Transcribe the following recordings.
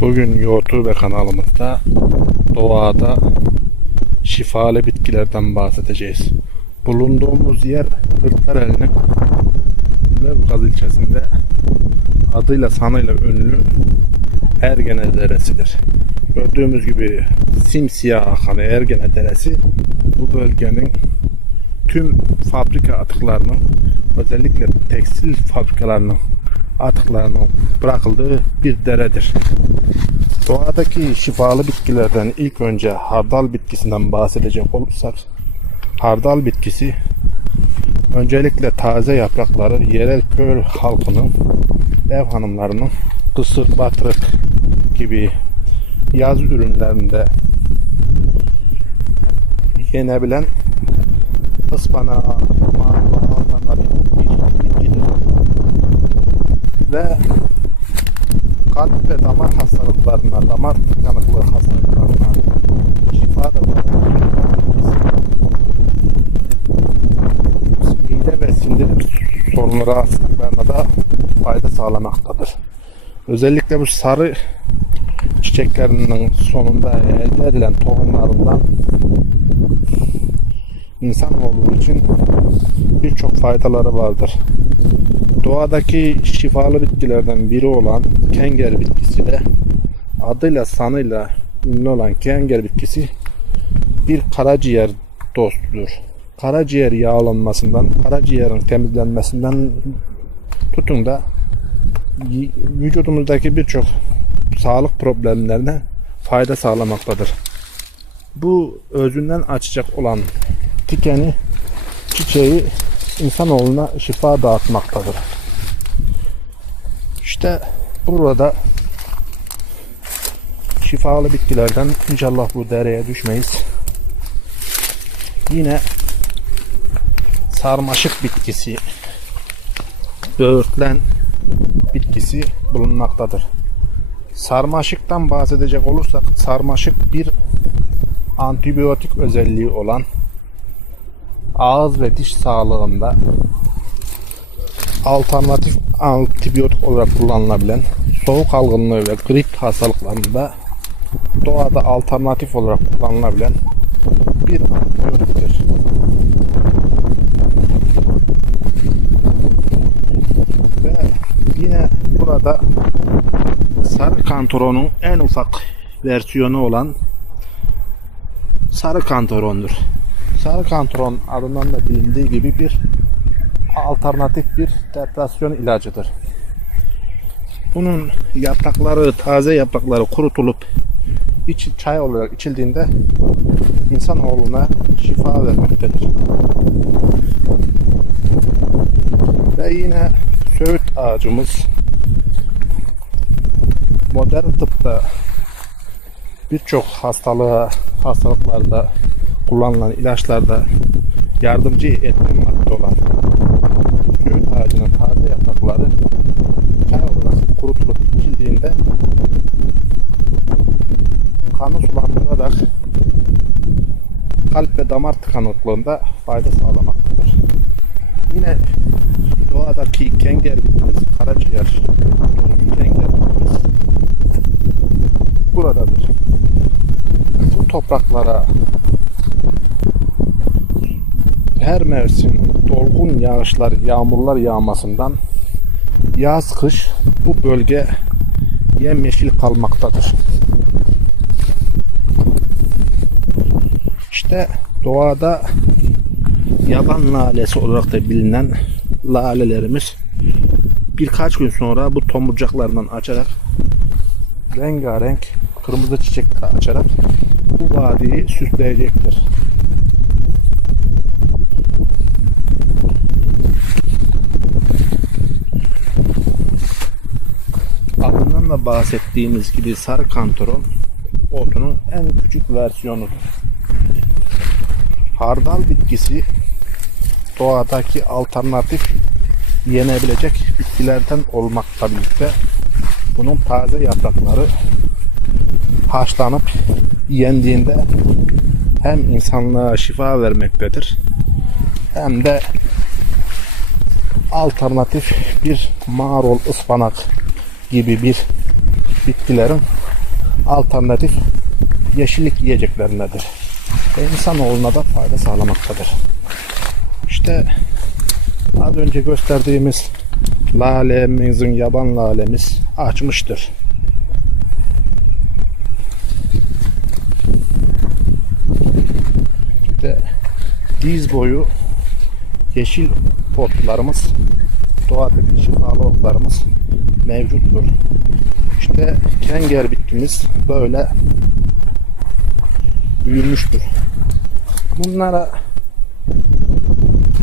Bugün YouTube kanalımızda doğada şifalı bitkilerden bahsedeceğiz. Bulunduğumuz yer Kırklareli'nin Levgaz ilçesinde adıyla sanıyla ünlü Ergene Deresi'dir. Gördüğümüz gibi simsiyah akan Ergene Deresi bu bölgenin tüm fabrika atıklarının özellikle tekstil fabrikalarının atıklarının bırakıldığı bir deredir. Doğadaki şifalı bitkilerden ilk önce hardal bitkisinden bahsedecek olursak hardal bitkisi öncelikle taze yaprakları yerel köy halkının ev hanımlarının kısır batırık gibi yaz ürünlerinde yenebilen ıspanağı, marula, alternatif bir bitkidir. Ve kalp ve damar hastalıklarına, damar tıkanıklığı hastalıklarına şifa da mide ve sindirim sorunları hastalıklarına da fayda sağlamaktadır. Özellikle bu sarı çiçeklerinin sonunda elde edilen tohumlarından insanoğlu için birçok faydaları vardır. Doğadaki şifalı bitkilerden biri olan kenger bitkisi de adıyla sanıyla ünlü olan kenger bitkisi bir karaciğer dostudur. Karaciğer yağlanmasından, karaciğerin temizlenmesinden tutun da vücudumuzdaki birçok sağlık problemlerine fayda sağlamaktadır. Bu özünden açacak olan tikeni, çiçeği insanoğluna şifa dağıtmaktadır. İşte burada şifalı bitkilerden inşallah bu dereye düşmeyiz. Yine sarmaşık bitkisi, böğürtlen bitkisi bulunmaktadır. Sarmaşıktan bahsedecek olursak sarmaşık bir antibiyotik özelliği olan ağız ve diş sağlığında alternatif antibiyotik olarak kullanılabilen soğuk algınlığı ve grip hastalıklarında doğada alternatif olarak kullanılabilen bir antibiyotiktir. Ve yine burada sarı kantaronun en ufak versiyonu olan sarı kantarondur. Sarı kantaron adından da bilindiği gibi bir alternatif bir depresyon ilacıdır. Bunun yaprakları, taze yaprakları kurutulup iç, çay olarak içildiğinde insanoğluna şifa vermektedir. Ve yine söğüt ağacımız modern tıpta birçok hastalığa, hastalıklarda kullanılan ilaçlarda yardımcı etkin madde olan söğüt ağacının taze yaprakları çay olarak kurutulup içildiğinde kanı sulandırarak kalp ve damar tıkanıklığında fayda sağlamaktadır. Yine doğadaki kenger bitkisi, karaciğer, kenger bitkisi buradadır. Bu topraklara her mevsim dolgun yağışlar, yağmurlar yağmasından yaz kış bu bölge yemyeşil kalmaktadır. İşte doğada yaban lalesi olarak da bilinen lalelerimiz birkaç gün sonra bu tomurcaklarından açarak rengarenk kırmızı çiçekler açarak bu vadiyi süsleyecektir. Adından da bahsettiğimiz gibi sarı kantaron otunun en küçük versiyonudur. Hardal bitkisi doğadaki alternatif yenebilecek bitkilerden olmakla birlikte bunun taze yaprakları haşlanıp yendiğinde hem insanlığa şifa vermektedir hem de alternatif bir marul ıspanak gibi bir bitkilerin alternatif yeşillik yiyeceklerindedir. Ve insanoğluna da fayda sağlamaktadır. İşte az önce gösterdiğimiz lalemizin yaban lalemiz açmıştır. İşte diz boyu yeşil otlarımız, doğadaki şifalı otlarımız mevcuttur. İşte kenger bitkimiz böyle büyümüştür. Bunlara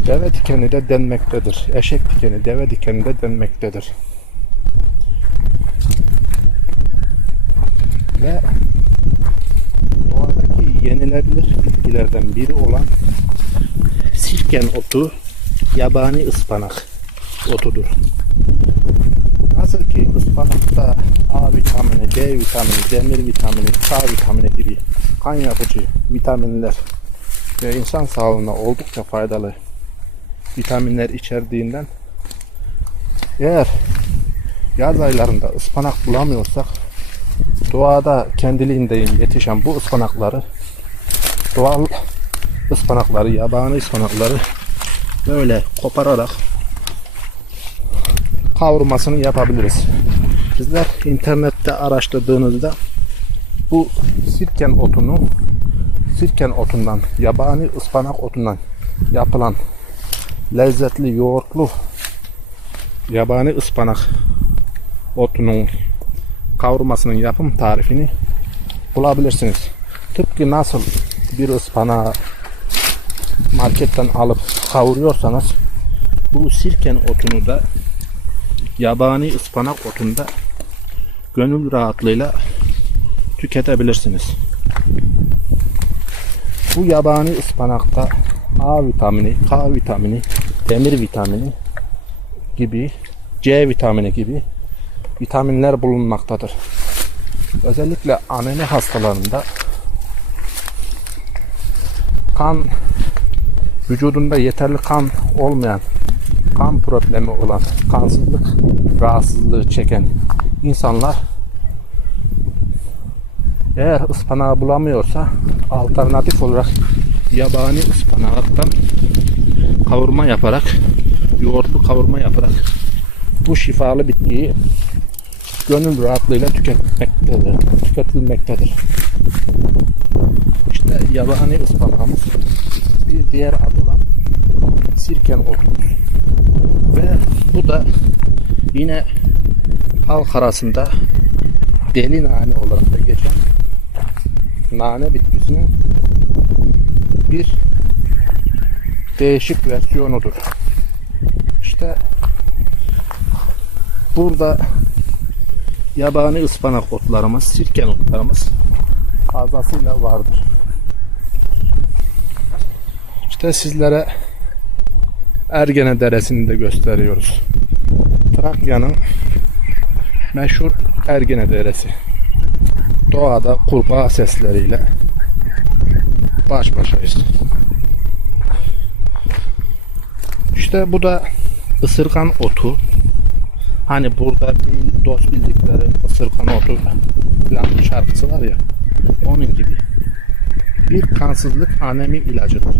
deve dikeni de denmektedir. Eşek dikeni, deve dikeni de denmektedir. Ve doğadaki yenilebilir bitkilerden biri olan sirken otu yabani ıspanak otudur. Nasıl ki ıspanakta A vitamini, D vitamini, demir vitamini, K vitamini gibi kan yapıcı vitaminler ve insan sağlığına oldukça faydalı vitaminler içerdiğinden eğer yaz aylarında ıspanak bulamıyorsak doğada kendiliğinden yetişen bu ıspanakları doğal ıspanakları, yabani ıspanakları böyle kopararak kavurmasını yapabiliriz. Sizler internette araştırdığınızda bu sirken otunu sirken otundan, yabani ıspanak otundan yapılan lezzetli yoğurtlu yabani ıspanak otunun kavurmasının yapım tarifini bulabilirsiniz. Tıpkı nasıl bir ıspanağı marketten alıp kavuruyorsanız bu sirken otunu da yabani ıspanak otunda gönül rahatlığıyla tüketebilirsiniz. Bu yabani ıspanakta A vitamini, K vitamini, demir vitamini gibi, C vitamini gibi vitaminler bulunmaktadır. Özellikle anemi hastalarında kan vücudunda yeterli kan olmayan, kan problemi olan, kansızlık rahatsızlığı çeken insanlar eğer ıspanağı bulamıyorsa alternatif olarak yabani ıspanaktan kavurma yaparak yoğurtlu kavurma yaparak bu şifalı bitkiyi gönül rahatlığıyla tüketmektedir. Tüketilmektedir. İşte yabani ıspanağımız bir diğer adı olan sirken otu. Ve bu da yine halk arasında deli nane olarak da geçen nane bitkisinin bir değişik versiyonudur. İşte burada yabani ıspanak otlarımız, sirken otlarımız fazlasıyla vardır. İşte sizlere Ergene Deresi'ni de gösteriyoruz. Trakya'nın meşhur Ergene Deresi. Doğada kurbağa sesleriyle baş başayız. İşte bu da ısırgan otu. Hani burada bir dost bildikleri ısırgan otu falan şarkısı var ya. Onun gibi. Bir kansızlık anemi ilacıdır.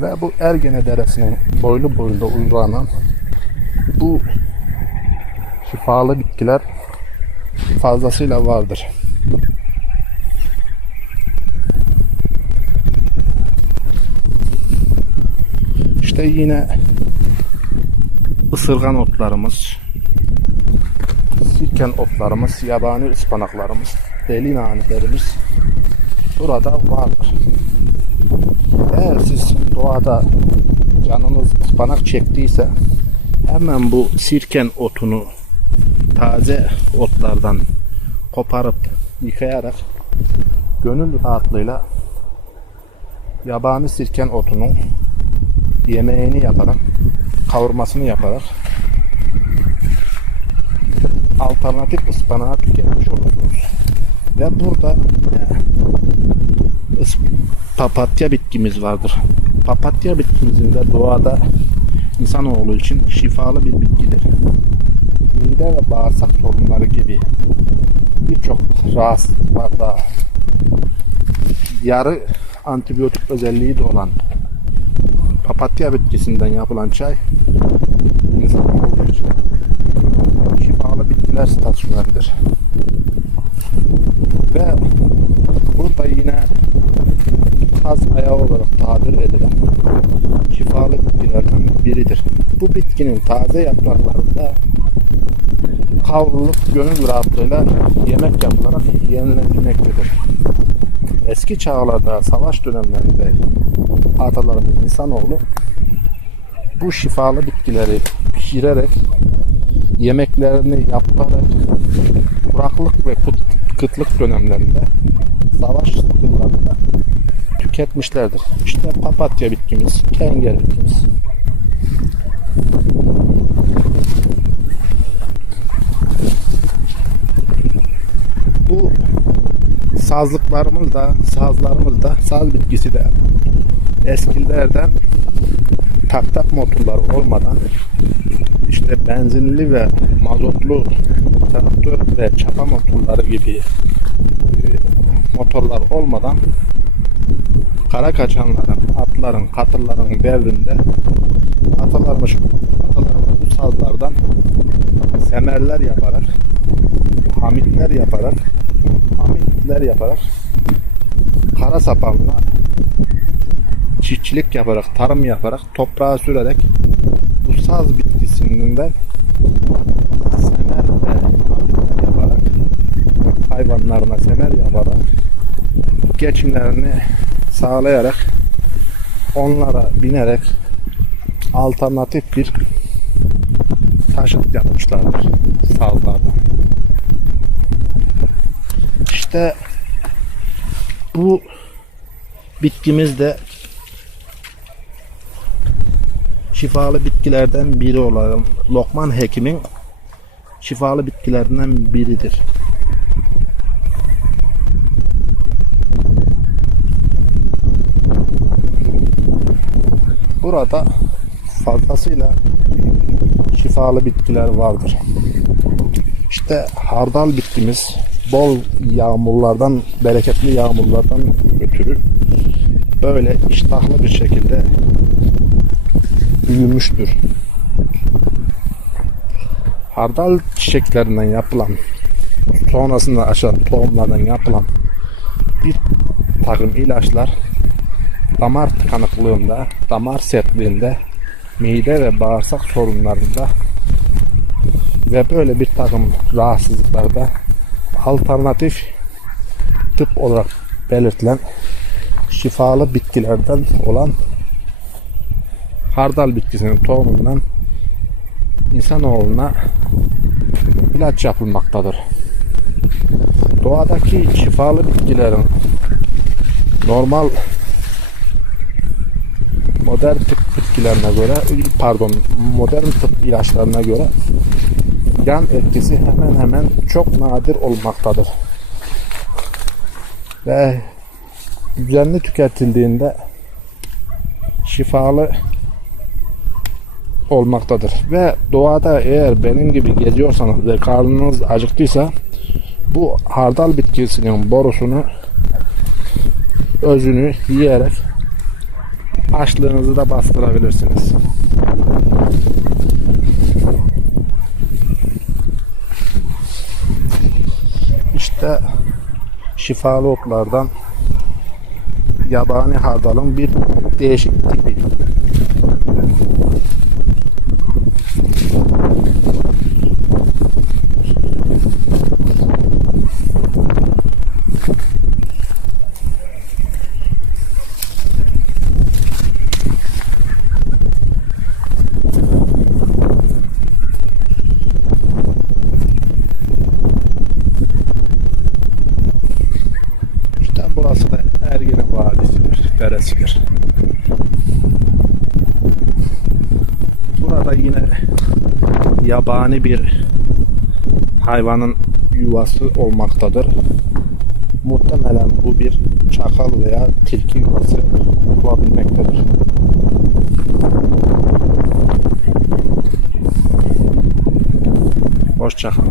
Ve bu Ergene Deresi'nin boylu boylu uzanan bu şifalı bitkiler fazlasıyla vardır. İşte yine ısırgan otlarımız, sirken otlarımız, yabani ıspanaklarımız, deli nanelerimiz burada vardır. Eğer siz doğada canınız ıspanak çektiyse hemen bu sirken otunu taze otlardan koparıp yıkayarak gönül rahatlığıyla yabani sirken otunun yemeğini yaparak kavurmasını yaparak alternatif ıspanağı tüketmiş olursunuz. Ve burada papatya bitkimiz vardır. Papatya bitkimizin de doğada insanoğlu için şifalı bir bitkidir. Mide ve bağırsak sorunları gibi birçok rahatsızlıklarda yarı antibiyotik özelliği de olan papatya bitkisinden yapılan çay insanoğlu için şifalı bitkiler statüsündedir. Ve burada yine kaz ayağı olarak tabir edilen şifalı bitkilerden biridir. Bu bitkinin taze yapraklarında kavrulup gönül rahatlığıyla yemek yapılarak yenilebilmektedir. Eski çağlarda savaş dönemlerinde atalarımız insanoğlu bu şifalı bitkileri pişirerek yemeklerini yaparak kuraklık ve kıt- kıtlık dönemlerinde savaş yıllarında tüketmişlerdir. İşte papatya bitkimiz, kenger bitkimiz. Bu sazlıklarımız da, sazlarımız da, saz bitkisi de eskilerden tak tak motorları olmadan işte benzinli ve mazotlu traktör ve çapa motorları gibi e, motorlar olmadan kara kaçanların, atların, katırların devrinde atalarımız, atalarımız bu sazlardan semerler yaparak, hamitler yaparak, hamitler yaparak kara sapanla çiftçilik yaparak, tarım yaparak, toprağa sürerek bu saz bitkisinden semer ve hamitler yaparak hayvanlarına semer yaparak geçimlerini sağlayarak onlara binerek alternatif bir taşıt yapmışlardır sazlardan. İşte bu bitkimiz de şifalı bitkilerden biri olan Lokman Hekim'in şifalı bitkilerinden biridir. Burada fazlasıyla şifalı bitkiler vardır. İşte hardal bitkimiz bol yağmurlardan, bereketli yağmurlardan ötürü böyle iştahlı bir şekilde büyümüştür. Hardal çiçeklerinden yapılan sonrasında aşağı tohumlardan yapılan bir takım ilaçlar damar tıkanıklığında, damar sertliğinde, mide ve bağırsak sorunlarında ve böyle bir takım rahatsızlıklarda alternatif tıp olarak belirtilen şifalı bitkilerden olan hardal bitkisinin tohumundan insanoğluna ilaç yapılmaktadır. Doğadaki şifalı bitkilerin normal modern tıp bitkilerine göre pardon modern tıp ilaçlarına göre yan etkisi hemen hemen çok nadir olmaktadır. Ve düzenli tüketildiğinde şifalı olmaktadır. Ve doğada eğer benim gibi geziyorsanız ve karnınız acıktıysa bu hardal bitkisinin borusunu özünü yiyerek açlığınızı da bastırabilirsiniz. İşte şifalı otlardan yabani hardalın bir değişik tipi. vadisidir, deresidir. Burada yine yabani bir hayvanın yuvası olmaktadır. Muhtemelen bu bir çakal veya tilki yuvası olabilmektedir. Hoşçakalın.